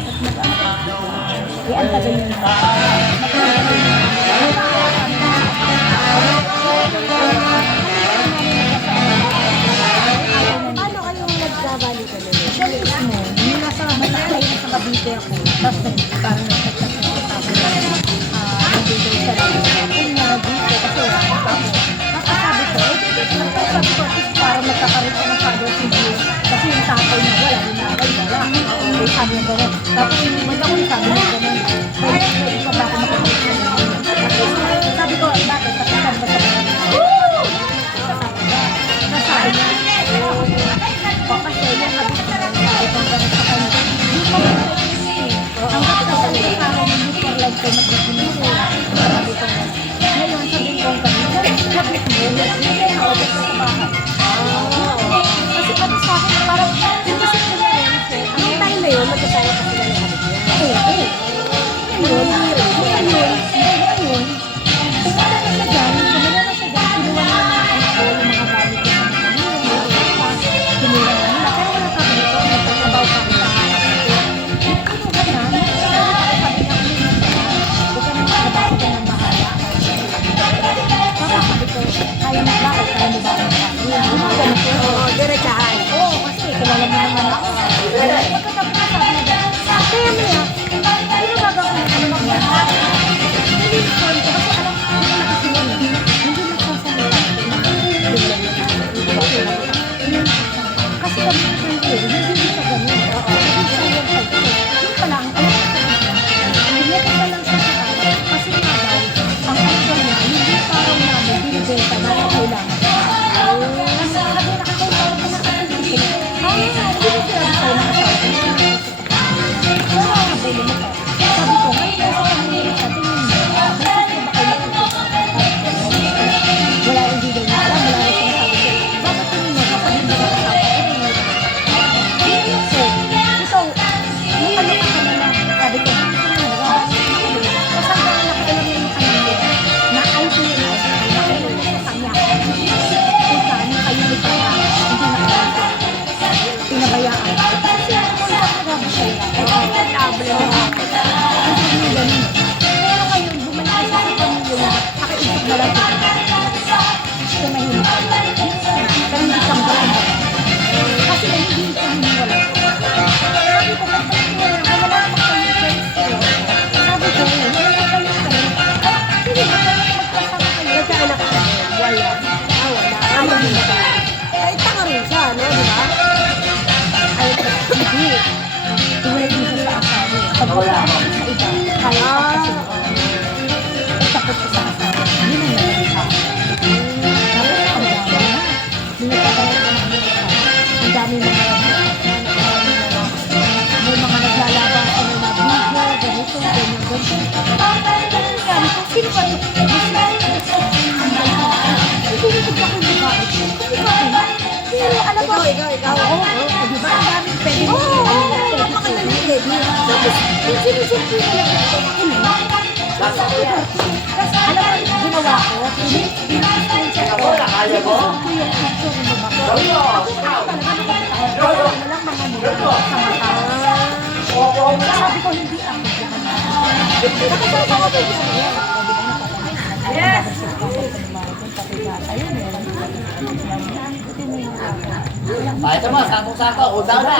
kapag ang tagal yun. Paano kayong nagbabalikan nila? Siya mismo, yung nasa matay na sa Cavite ako, tapos parang nagtagtas na sa sabi na nandito siya lang kung nag-dito kasi wala akong ako. Nakasabi ko, sabi ko, para magkakaroon ko ng father figure kasi yung tatay na wala, wala. Sabi niya gano'n. Tapos yung wala ko sabi niya gano'n. Pwede pa ba ako makapagod? Sabi ko, bakit? Kasi sabi ko, nasabi niya, kasi yung sabi ko, itong gano'n sa kanya. Hindi ko hanggang sa sabi ko, parang hindi for life ko mag-ibig ko. Sabi ko, ngayon sabi ko, kapit mo, hindi ako sa bahay. Kasi pati sa akin, parang, hindi kasi ang time na yun, magkasaya kasi na ng kapit niya. Oo. Ngayon, tumala na siya dyan, kinuha na ng mga anak ko, yung mga gamit ko sa mga kinuha na nila. Kaya wala kami dito, nagtatrabaho kami sa mga kinuha na, sabi niya, huwag ka nang trabaho ka ng bahala. Sabi ko, kaya na bakit, kaya mo ba ang ganito? Oo, diretsahan. Oo, kasi kilala mo naman ako. Pagkatapos na sabi niya, kaya mo yan, ano gagawin ko naman yan? Nililipon ko, kasi alam ko, hindi nakasinan, hindi nagsasalita. Kasi kami ko hindi siya ganun. Hindi siya yung type ko. Yung pala, ang alam ko sa kanya, nilipon pa lang siya sa kanya, kasi nga daw, ang action niya, hindi parang namin, binibenta na kailangan. Kasi sabi na ako, parang pinakatulog ko. Hindi ko sila sa'yo nakasawa. Pero ang nabili mo ka. Sabi ko, ngayon sa kanila sa tingin mo, bakit ba kayo wala rin dito na alam, wala rin sinasabi ko. Bakit tingin mo, kapag hindi ka kasawa? So, ikaw, yung ano ka ka na lang, sabi ko, kasama na nakailan mo yung kanila na ay pinila, nakailan mo sa kanya. Kung saan, kayo may pagka, hindi nakailan. Pinabayaan. Kasi ako na nagagawa siya. Ay, nagtable mo. Ang sabi niya ganun. Pero ngayon, bumalik siya sa pamilya niya, pakiisip na lang siya. Tumahimik ka. Pero hindi kang gawin ba? Kasi hindi siya hiniwala. Sabi ko, nagpapagawa na, wala naman kayo friends ko. Sabi ko, wala naman kayo friends. Sige, magkasama kayo. Nagkaanak ka. Wala. Wala. Ayaw mo ba? Ay, tanga rin siya, no? Di ba? Ay, hindi. Iwala din siya sa asawa. Pag wala ako sa iba, kaya ako kasi takot ko sa asawa. Yun ang naging sa akin. Tapos, ang dami na. Minatatayan ko ng mga asawa. Ang dami mga may mga naglalaban sa mga video, ganito, ganyan, ganyan. Ganyan sabi ko, sino ba ito? Hindi ko ba kung babae? Kung babae? Pero alam mo, ikaw. Oo, di ba? Ang daming pwede mo. Oo, napakadali pwede. Yung sinusunod ko lang ito, ako na. Kasi alam mo, ginawa ko, pinag-screenshot ko. Sinusunod ko yung picture ng babae. Ako talaga nakapagpapagpapagpapag. Walang mga mula sa mata. Sabi ko, hindi ako. Nakasal ko ako. Yes! Ayun eh. Ito mo, sakong-sako, udaw na.